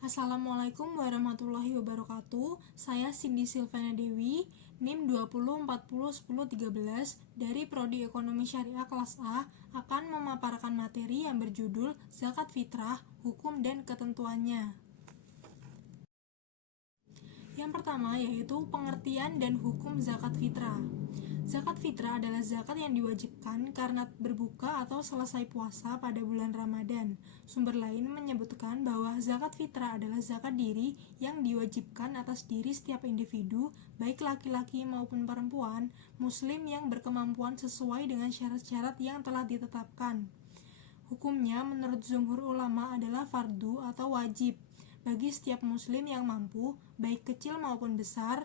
Assalamualaikum warahmatullahi wabarakatuh. Saya Cindy Silvana Dewi, NIM 20401013 dari Prodi Ekonomi Syariah kelas A akan memaparkan materi yang berjudul Zakat Fitrah, Hukum dan Ketentuannya. Yang pertama yaitu pengertian dan hukum zakat fitrah. Zakat fitrah adalah zakat yang diwajibkan karena berbuka atau selesai puasa pada bulan Ramadan. Sumber lain menyebutkan bahwa zakat fitrah adalah zakat diri yang diwajibkan atas diri setiap individu, baik laki-laki maupun perempuan, muslim yang berkemampuan sesuai dengan syarat-syarat yang telah ditetapkan. Hukumnya menurut jumhur ulama adalah fardu atau wajib bagi setiap muslim yang mampu, baik kecil maupun besar,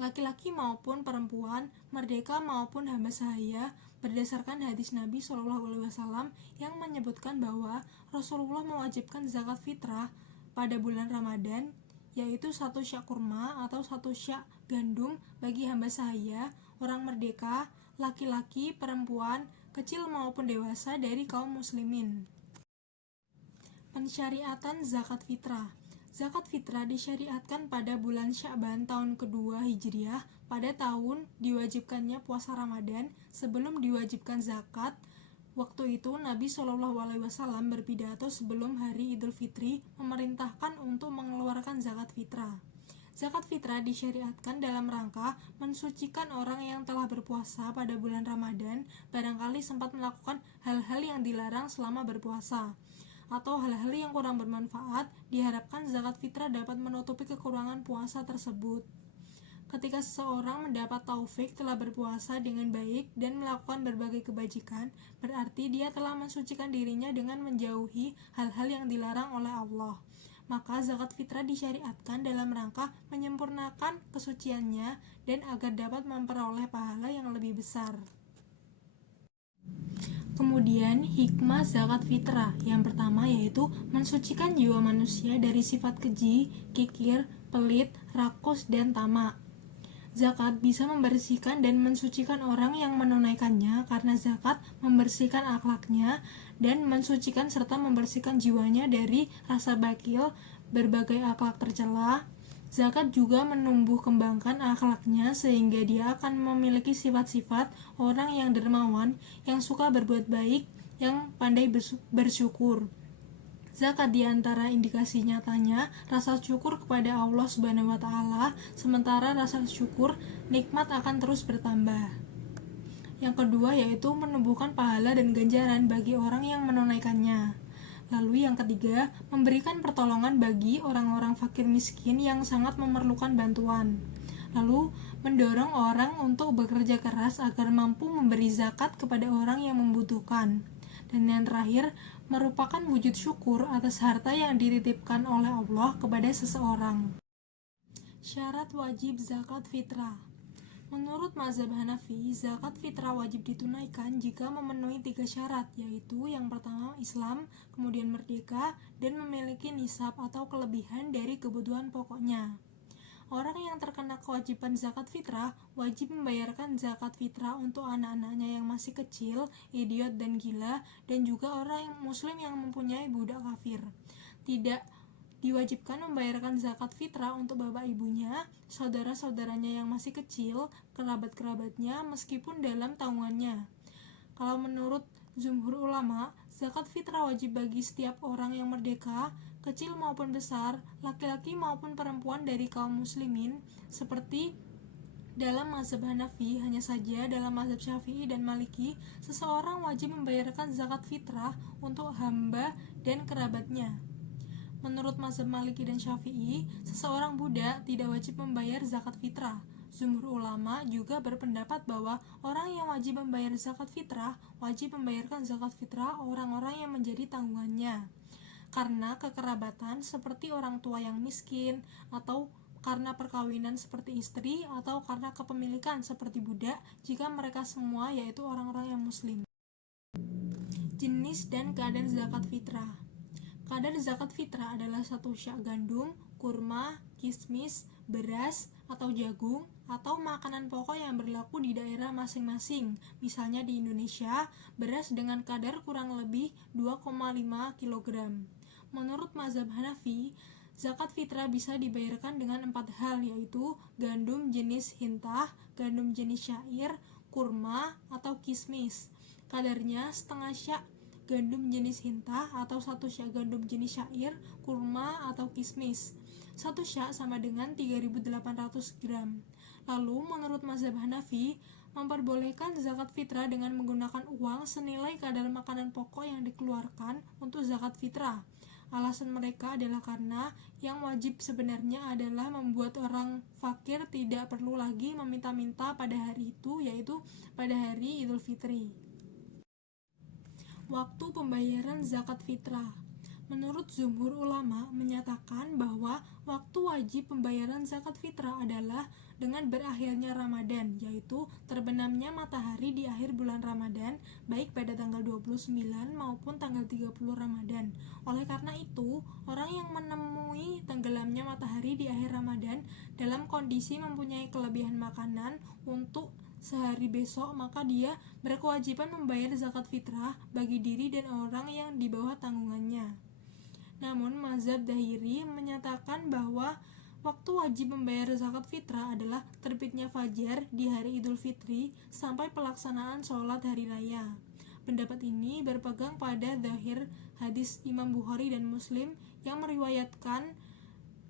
laki-laki maupun perempuan, merdeka maupun hamba sahaya, berdasarkan hadis Nabi SAW yang menyebutkan bahwa Rasulullah mewajibkan zakat fitrah pada bulan Ramadan, yaitu 1 syak kurma atau 1 syak gandum bagi hamba sahaya, orang merdeka, laki-laki, perempuan, kecil maupun dewasa dari kaum muslimin. Pensyariatan zakat fitrah. Zakat fitrah disyariatkan pada bulan Sya'ban tahun kedua Hijriah pada tahun diwajibkannya puasa Ramadan sebelum diwajibkan zakat. Waktu itu Nabi SAW berpidato sebelum hari Idul Fitri memerintahkan untuk mengeluarkan zakat fitrah. Zakat fitrah disyariatkan dalam rangka mensucikan orang yang telah berpuasa pada bulan Ramadan barangkali sempat melakukan hal-hal yang dilarang selama berpuasa atau hal-hal yang kurang bermanfaat. Diharapkan zakat fitrah dapat menutupi kekurangan puasa tersebut. Ketika seseorang mendapat taufik telah berpuasa dengan baik dan melakukan berbagai kebajikan, berarti dia telah mensucikan dirinya dengan menjauhi hal-hal yang dilarang oleh Allah. Maka zakat fitrah disyariatkan dalam rangka menyempurnakan kesuciannya dan agar dapat memperoleh pahala yang lebih besar. Kemudian hikmah zakat fitrah yang pertama yaitu mensucikan jiwa manusia dari sifat keji, kikir, pelit, rakus, dan tamak. Zakat bisa membersihkan dan mensucikan orang yang menunaikannya karena zakat membersihkan akhlaknya dan mensucikan serta membersihkan jiwanya dari rasa bakil, berbagai akhlak tercela. Zakat juga menumbuh kembangkan akhlaknya sehingga dia akan memiliki sifat-sifat orang yang dermawan, yang suka berbuat baik, yang pandai bersyukur. Zakat diantara indikasi nyatanya rasa syukur kepada Allah Subhanahu wa Ta'ala, sementara rasa syukur nikmat akan terus bertambah. Yang kedua yaitu menumbuhkan pahala dan ganjaran bagi orang yang menunaikannya. Lalu yang ketiga, memberikan pertolongan bagi orang-orang fakir miskin yang sangat memerlukan bantuan. Lalu mendorong orang untuk bekerja keras agar mampu memberi zakat kepada orang yang membutuhkan. Dan yang terakhir, merupakan wujud syukur atas harta yang dititipkan oleh Allah kepada seseorang. Syarat wajib zakat fitrah. Menurut mazhab Hanafi, zakat fitrah wajib ditunaikan jika memenuhi 3 syarat, yaitu yang pertama Islam, kemudian merdeka, dan memiliki nisab atau kelebihan dari kebutuhan pokoknya. Orang yang terkena kewajiban zakat fitrah wajib membayarkan zakat fitrah untuk anak-anaknya yang masih kecil, idiot dan gila, dan juga orang muslim yang mempunyai budak kafir. Tidak diwajibkan membayarkan zakat fitrah untuk bapak ibunya, saudara-saudaranya yang masih kecil, kerabat-kerabatnya meskipun dalam tanggungannya. Kalau menurut jumhur ulama, zakat fitrah wajib bagi setiap orang yang merdeka, kecil maupun besar, laki-laki maupun perempuan dari kaum muslimin, seperti dalam mazhab Hanafi. Hanya saja dalam mazhab Syafi'i dan Maliki, seseorang wajib membayarkan zakat fitrah untuk hamba dan kerabatnya. Menurut mazhab Maliki dan Syafi'i, seseorang budak tidak wajib membayar zakat fitrah. Jumhur ulama juga berpendapat bahwa orang yang wajib membayar zakat fitrah wajib membayarkan zakat fitrah orang-orang yang menjadi tanggungannya karena kekerabatan seperti orang tua yang miskin, atau karena perkawinan seperti istri, atau karena kepemilikan seperti budak jika mereka semua yaitu orang-orang yang muslim. Jenis dan kadar zakat fitrah. Kadar zakat fitrah adalah 1 syak gandum, kurma, kismis, beras atau jagung, atau makanan pokok yang berlaku di daerah masing-masing. Misalnya di Indonesia, beras dengan kadar kurang lebih 2,5 kg. Menurut mazhab Hanafi, zakat fitrah bisa dibayarkan dengan 4 hal, yaitu gandum jenis hintah, gandum jenis syair, kurma, atau kismis. Kadarnya setengah syak gandum jenis hintah atau 1 syak gandum jenis syair, kurma, atau kismis. 1 syak sama dengan 3.800 gram. Lalu menurut mazhab Hanafi, memperbolehkan zakat fitrah dengan menggunakan uang senilai kadar makanan pokok yang dikeluarkan untuk zakat fitrah. Alasan mereka adalah karena yang wajib sebenarnya adalah membuat orang fakir tidak perlu lagi meminta-minta pada hari itu, yaitu pada hari Idul Fitri. Waktu pembayaran zakat fitrah. Menurut jumhur ulama menyatakan bahwa waktu wajib pembayaran zakat fitrah adalah dengan berakhirnya Ramadan, yaitu terbenamnya matahari di akhir bulan Ramadan, baik pada tanggal 29 maupun tanggal 30 Ramadan. Oleh karena itu, orang yang menemui tenggelamnya matahari di akhir Ramadan dalam kondisi mempunyai kelebihan makanan untuk sehari besok, maka dia berkewajiban membayar zakat fitrah bagi diri dan orang yang di bawah tanggungannya. Namun, mazhab Dahiri menyatakan bahwa waktu wajib membayar zakat fitrah adalah terbitnya fajar di hari Idul Fitri sampai pelaksanaan sholat hari raya. Pendapat ini berpegang pada zahir hadis Imam Bukhari dan Muslim yang meriwayatkan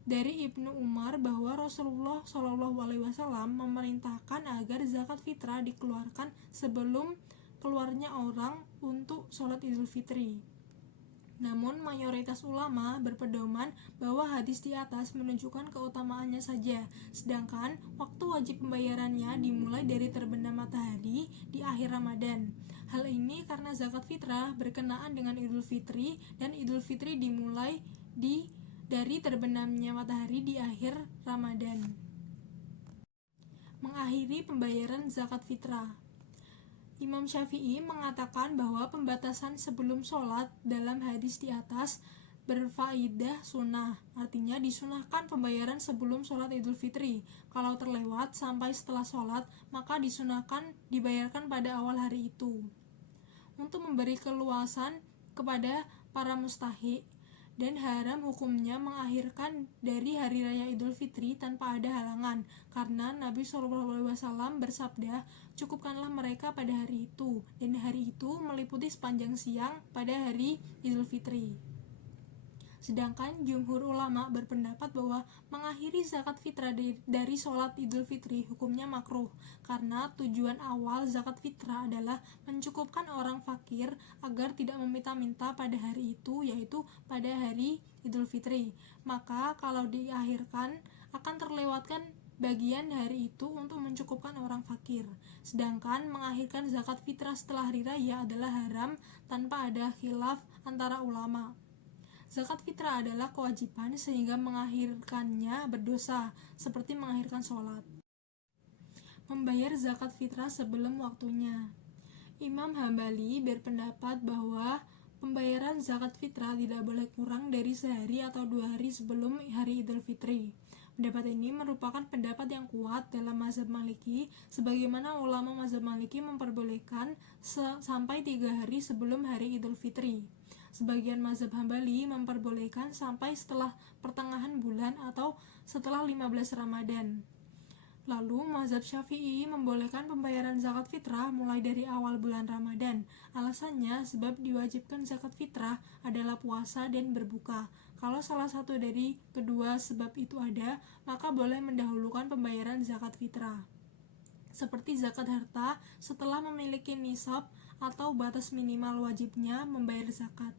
dari Ibnu Umar bahwa Rasulullah SAW memerintahkan agar zakat fitrah dikeluarkan sebelum keluarnya orang untuk sholat Idul Fitri. Namun mayoritas ulama berpedoman bahwa hadis di atas menunjukkan keutamaannya saja, sedangkan waktu wajib pembayarannya dimulai dari terbenam matahari di akhir Ramadan. Hal ini karena zakat fitrah berkenaan dengan Idul Fitri, dan Idul Fitri dimulai dari terbenamnya matahari di akhir Ramadan. Mengakhiri pembayaran zakat fitrah. Imam Syafi'i mengatakan bahwa pembatasan sebelum sholat dalam hadis di atas berfaidah sunnah, artinya disunahkan pembayaran sebelum sholat Idul Fitri. Kalau terlewat sampai setelah sholat, maka disunahkan dibayarkan pada awal hari itu. Untuk memberi keluasan kepada para mustahik, dan haram hukumnya mengakhirkan dari hari raya Idul Fitri tanpa ada halangan, karena Nabi SAW bersabda, cukupkanlah mereka pada hari itu, dan hari itu meliputi sepanjang siang pada hari Idul Fitri. Sedangkan jumhur ulama berpendapat bahwa mengakhiri zakat fitrah dari sholat Idul Fitri hukumnya makruh, karena tujuan awal zakat fitrah adalah mencukupkan orang fakir agar tidak meminta-minta pada hari itu, yaitu pada hari Idul Fitri. Maka kalau diakhirkan akan terlewatkan bagian hari itu untuk mencukupkan orang fakir. Sedangkan mengakhirkan zakat fitrah setelah hari raya adalah haram tanpa ada khilaf antara ulama. Zakat fitrah adalah kewajiban sehingga mengakhirkannya berdosa, seperti mengakhirkan sholat. Membayar zakat fitrah sebelum waktunya. Imam Hambali berpendapat bahwa pembayaran zakat fitrah tidak boleh kurang dari sehari atau 2 hari sebelum hari Idul Fitri. Pendapat ini merupakan pendapat yang kuat dalam mazhab Maliki, sebagaimana ulama mazhab Maliki memperbolehkan sampai 3 hari sebelum hari Idul Fitri. Sebagian mazhab Hambali memperbolehkan sampai setelah pertengahan bulan atau setelah 15 Ramadan. Lalu mazhab Syafi'i membolehkan pembayaran zakat fitrah mulai dari awal bulan Ramadan. Alasannya sebab diwajibkan zakat fitrah adalah puasa dan berbuka. Kalau salah satu dari kedua sebab itu ada, maka boleh mendahulukan pembayaran zakat fitrah. Seperti zakat harta setelah memiliki nisab atau batas minimal wajibnya membayar zakat.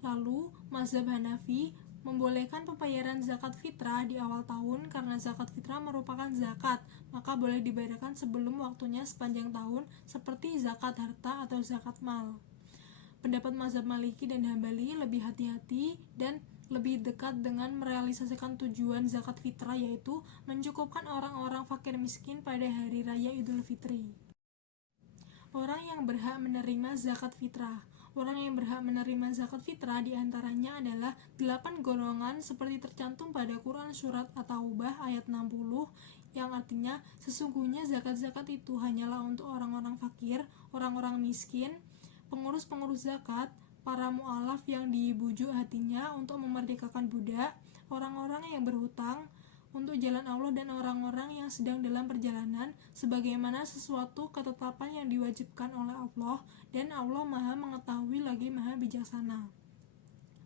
Lalu, mazhab Hanafi membolehkan pembayaran zakat fitrah di awal tahun karena zakat fitrah merupakan zakat, maka boleh dibayarkan sebelum waktunya sepanjang tahun, seperti zakat harta atau zakat mal. Pendapat mazhab Maliki dan Hambali lebih hati-hati dan lebih dekat dengan merealisasikan tujuan zakat fitrah, yaitu mencukupkan orang-orang fakir miskin pada hari raya Idul Fitri. Orang yang berhak menerima zakat fitrah. Orang yang berhak menerima zakat fitrah diantaranya adalah 8 golongan seperti tercantum pada Quran Surat At-Taubah ayat 60, yang artinya sesungguhnya zakat-zakat itu hanyalah untuk orang-orang fakir, orang-orang miskin, pengurus-pengurus zakat, para mu'alaf yang dibujuk hatinya untuk memerdekakan budak, orang-orang yang berhutang untuk jalan Allah, dan orang-orang yang sedang dalam perjalanan, sebagaimana sesuatu ketetapan yang diwajibkan oleh Allah, dan Allah Maha Mengetahui lagi Maha Bijaksana.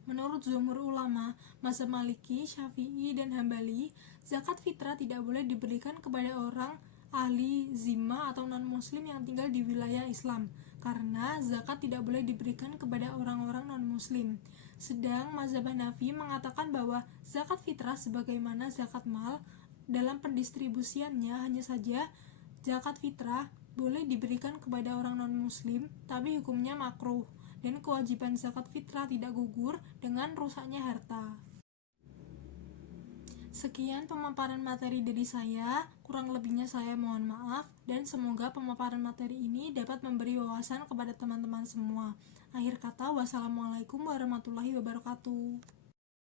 Menurut jumhur ulama mazhab Maliki, Syafi'i, dan Hambali, zakat fitrah tidak boleh diberikan kepada orang ahli zimah atau non-muslim yang tinggal di wilayah Islam, karena zakat tidak boleh diberikan kepada orang-orang non-muslim. Sedang mazhab Hanafi mengatakan bahwa zakat fitrah sebagaimana zakat mal dalam pendistribusiannya, hanya saja zakat fitrah boleh diberikan kepada orang non-muslim, tapi hukumnya makruh, dan kewajiban zakat fitrah tidak gugur dengan rusaknya harta. Sekian pemaparan materi dari saya, kurang lebihnya saya mohon maaf, dan semoga pemaparan materi ini dapat memberi wawasan kepada teman-teman semua. Akhir kata, wassalamualaikum warahmatullahi wabarakatuh.